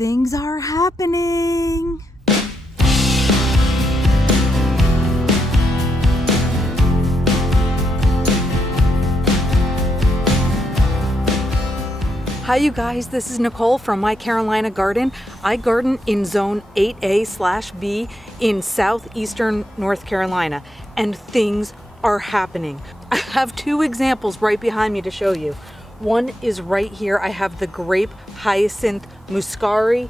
things are happening. Hi you guys, this is Nicole from My Carolina Garden. I garden in zone 8A/B in southeastern North Carolina, and things are happening. I have two examples right behind me to show you. One is right here. I have the grape hyacinth muscari.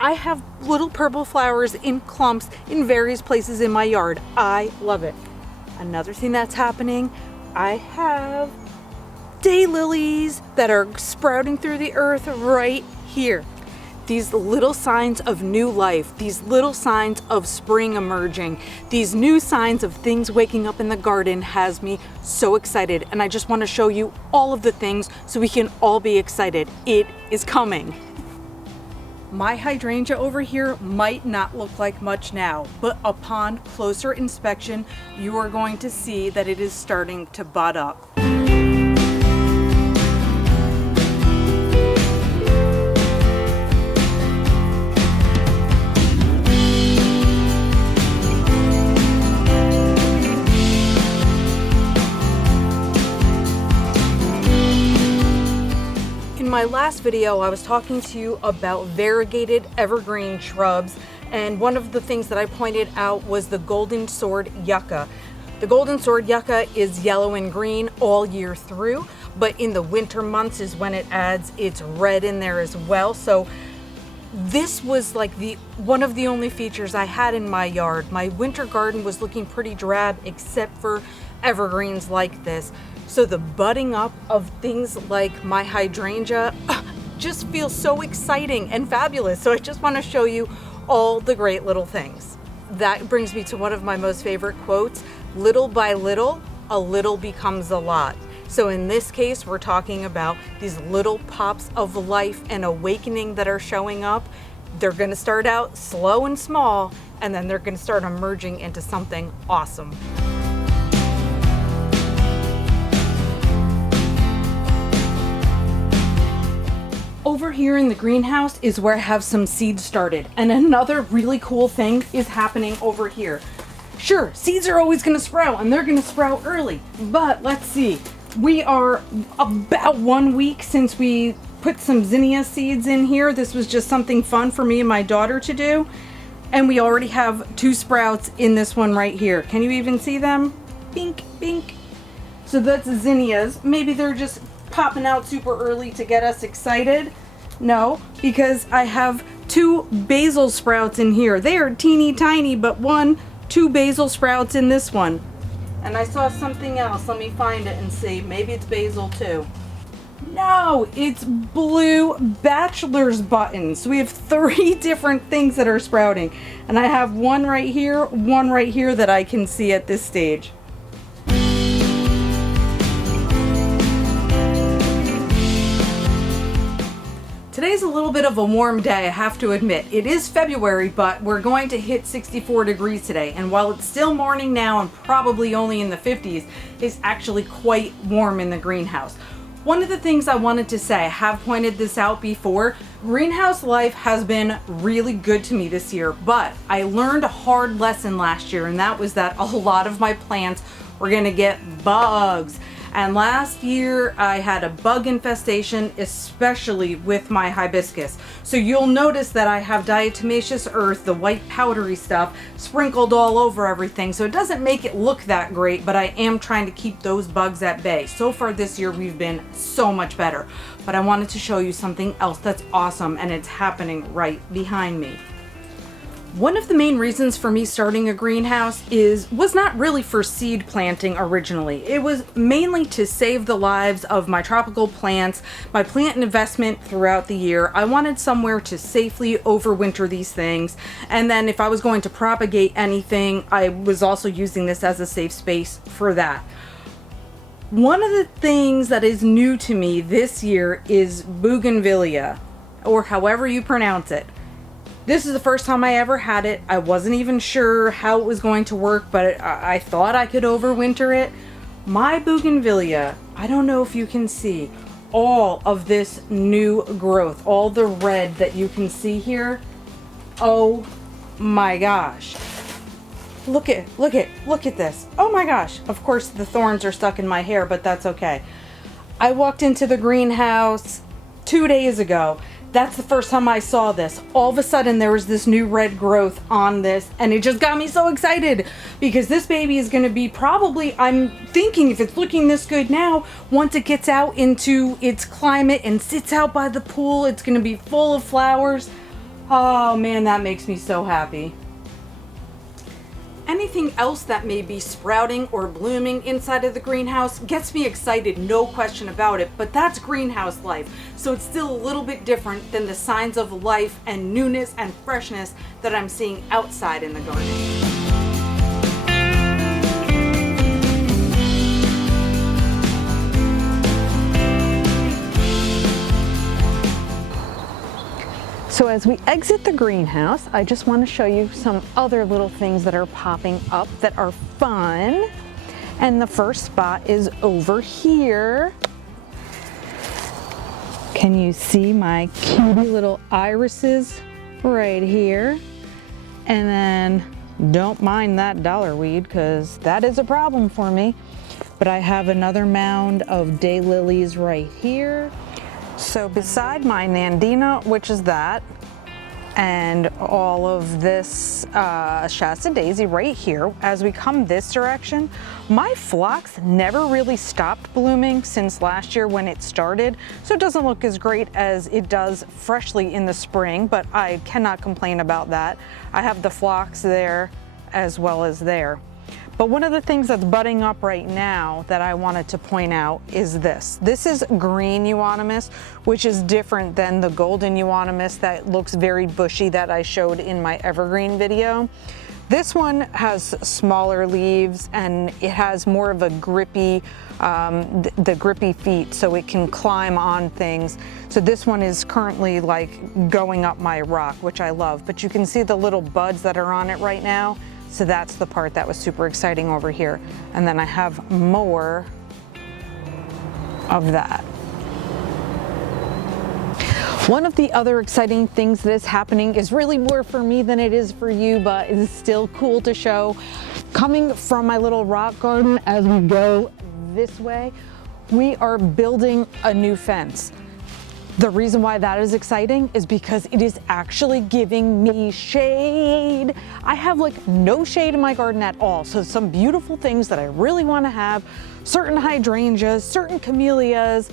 I have little purple flowers in clumps in various places in my yard. I love it. Another thing that's happening, I have daylilies that are sprouting through the earth right here. These little signs of new life, these little signs of spring emerging, these new signs of things waking up in the garden has me so excited, and I just want to show you all of the things so we can all be excited. It is coming. My hydrangea over here might not look like much now, but upon closer inspection, you are going to see that it is starting to bud up. In my last video, I was talking to you about variegated evergreen shrubs, and one of the things that I pointed out was the golden sword yucca. The golden sword yucca is yellow and green all year through, but in the winter months is when it adds its red in there as well. So this was like one of the only features I had in my yard. My winter garden was looking pretty drab except for evergreens like this. So the budding up of things like my hydrangea just feels so exciting and fabulous. So I just want to show you all the great little things. That brings me to one of my most favorite quotes: little by little, a little becomes a lot. So in this case, we're talking about these little pops of life and awakening that are showing up. They're going to start out slow and small, and then they're going to start emerging into something awesome. Over here in the greenhouse is where I have some seeds started, and another really cool thing is happening over here. Sure, seeds are always going to sprout, and they're going to sprout early, but let's see. We are about 1 week since we put some zinnia seeds in here. This was just something fun for me and my daughter to do, and we already have 2 sprouts in this one right here. Can you even see them? Bink, bink. So that's zinnias. Maybe they're just popping out super early to get us excited. No, because I have 2 basil sprouts in here. They are teeny tiny, but 2 basil sprouts in this one. And I saw something else. Let me find it and see. Maybe it's basil too. No, it's blue bachelor's buttons. So we have 3 different things that are sprouting. And I have one right here that I can see at this stage. Today's a little bit of a warm day, I have to admit. It is February, but we're going to hit 64 degrees today. And while it's still morning now and probably only in the 50s, it's actually quite warm in the greenhouse. One of the things I wanted to say, I have pointed this out before, greenhouse life has been really good to me this year, but I learned a hard lesson last year, and that was that a lot of my plants were gonna get bugs. And last year I had a bug infestation, especially with my hibiscus. So you'll notice that I have diatomaceous earth, the white powdery stuff, sprinkled all over everything. So it doesn't make it look that great, but I am trying to keep those bugs at bay. So far this year we've been so much better. But I wanted to show you something else that's awesome, and it's happening right behind me. One of the main reasons for me starting a greenhouse was not really for seed planting originally. It was mainly to save the lives of my tropical plants, my plant investment throughout the year. I wanted somewhere to safely overwinter these things, and then if I was going to propagate anything, I was also using this as a safe space for that. One of the things that is new to me this year is Buganvilia, or however you pronounce it. This is the first time I ever had it. I wasn't even sure how it was going to work, but I thought I could overwinter it. My Buganvilia, I don't know if you can see, all of this new growth, all the red that you can see here. Oh my gosh. Look at this. Oh my gosh. Of course the thorns are stuck in my hair, but that's okay. I walked into the greenhouse 2 days ago. That's the first time I saw this. All of a sudden there was this new red growth on this, and it just got me so excited because this baby is going to be probably, I'm thinking if it's looking this good now, once it gets out into its climate and sits out by the pool, it's going to be full of flowers. Oh man, that makes me so happy. Anything else that may be sprouting or blooming inside of the greenhouse gets me excited, no question about it, but that's greenhouse life. So it's still a little bit different than the signs of life and newness and freshness that I'm seeing outside in the garden. So as we exit the greenhouse, I just want to show you some other little things that are popping up that are fun. And the first spot is over here. Can you see my cutie little irises right here? And then don't mind that dollar weed because that is a problem for me. But I have another mound of daylilies right here. So beside my Nandina, which is that, and all of this Shasta Daisy right here, as we come this direction, my phlox never really stopped blooming since last year when it started. So it doesn't look as great as it does freshly in the spring, but I cannot complain about that. I have the phlox there as well as there. But one of the things that's budding up right now that I wanted to point out is this. This is green euonymus, which is different than the golden euonymus that looks very bushy that I showed in my evergreen video. This one has smaller leaves and it has more of a grippy, the grippy feet, so it can climb on things. So this one is currently like going up my rock, which I love, but you can see the little buds that are on it right now. So that's the part that was super exciting over here. And then I have more of that. One of the other exciting things that is happening is really more for me than it is for you, but it is still cool to show. Coming from my little rock garden as we go this way, we are building a new fence. The reason why that is exciting is because it is actually giving me shade. I have like no shade in my garden at all. So some beautiful things that I really want to have, certain hydrangeas, certain camellias,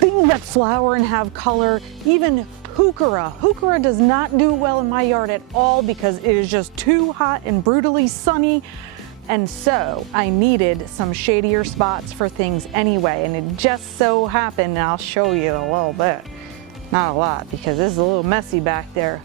things that flower and have color, even heuchera. Heuchera does not do well in my yard at all because it is just too hot and brutally sunny. And so I needed some shadier spots for things anyway, and it just so happened, and I'll show you a little bit, not a lot because this is a little messy back there.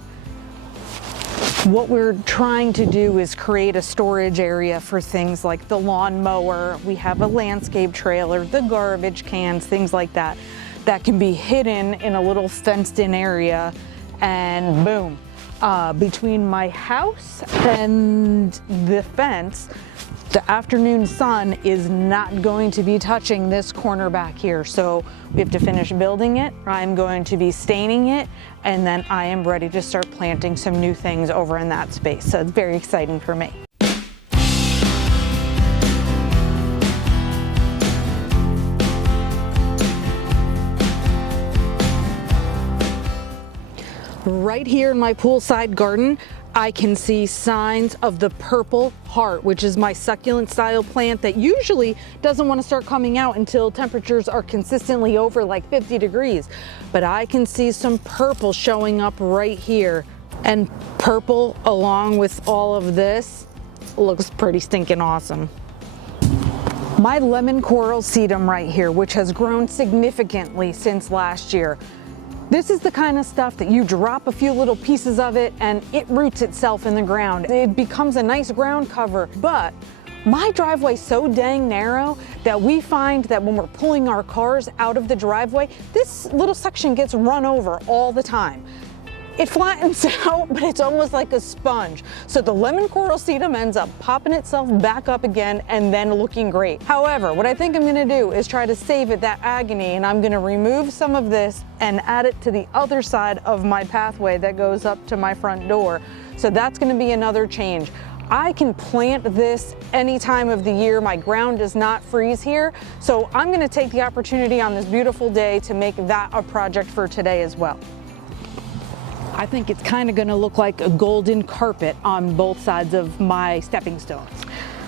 What we're trying to do is create a storage area for things like the lawnmower. We have a landscape trailer, the garbage cans, things like that, that can be hidden in a little fenced in area, and boom. Between my house and the fence, the afternoon sun is not going to be touching this corner back here. So we have to finish building it. I'm going to be staining it, and then I am ready to start planting some new things over in that space. So it's very exciting for me. Right here in my poolside garden, I can see signs of the purple heart, which is my succulent style plant that usually doesn't want to start coming out until temperatures are consistently over like 50 degrees. But I can see some purple showing up right here, and purple along with all of this looks pretty stinking awesome. My lemon coral sedum right here, which has grown significantly since last year. This is the kind of stuff that you drop a few little pieces of it and it roots itself in the ground. It becomes a nice ground cover, but my driveway is so dang narrow that we find that when we're pulling our cars out of the driveway, this little section gets run over all the time. it flattens out, but it's almost like a sponge. So the lemon coral sedum ends up popping itself back up again and then looking great. However, what I think I'm gonna do is try to save it that agony, and I'm gonna remove some of this and add it to the other side of my pathway that goes up to my front door. So that's gonna be another change. I can plant this any time of the year. My ground does not freeze here. So I'm gonna take the opportunity on this beautiful day to make that a project for today as well. I think it's kind of gonna look like a golden carpet on both sides of my stepping stones.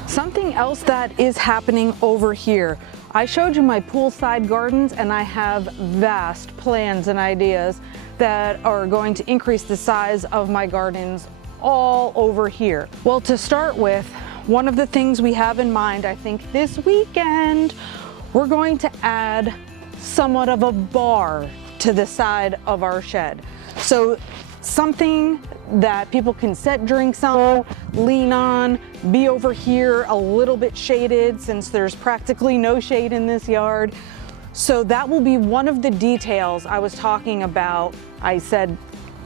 Something else that is happening over here. I showed you my poolside gardens, and I have vast plans and ideas that are going to increase the size of my gardens all over here. Well, to start with, one of the things we have in mind, I think this weekend, we're going to add somewhat of a bar to the side of our shed. So something that people can set drinks on, lean on, be over here a little bit shaded since there's practically no shade in this yard. So that will be one of the details I was talking about. I said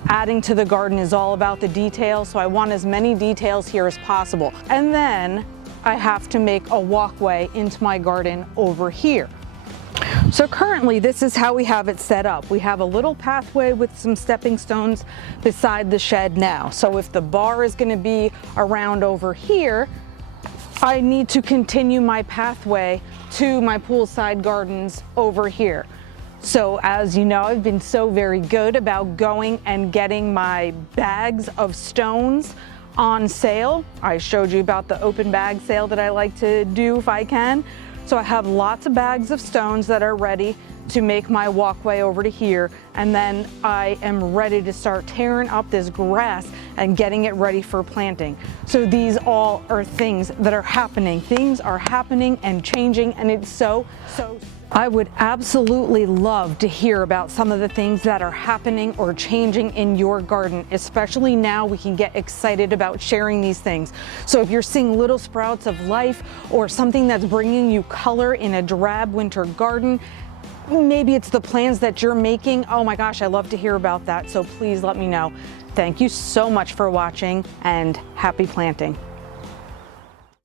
adding to the garden is all about the details, so I want as many details here as possible. And then I have to make a walkway into my garden over here. So currently this is how we have it set up. We have a little pathway with some stepping stones beside the shed now. So if the bar is going to be around over here, I need to continue my pathway to my poolside gardens over here. So as you know, I've been so very good about going and getting my bags of stones on sale. I showed you about the open bag sale that I like to do if I can. So I have lots of bags of stones that are ready to make my walkway over to here, and then I am ready to start tearing up this grass and getting it ready for planting. So these all are things that are happening. Things are happening and changing, and it's so. I would absolutely love to hear about some of the things that are happening or changing in your garden, especially now we can get excited about sharing these things. So if you're seeing little sprouts of life or something that's bringing you color in a drab winter garden, maybe it's the plans that you're making. Oh my gosh, I love to hear about that. So please let me know. Thank you so much for watching, and happy planting.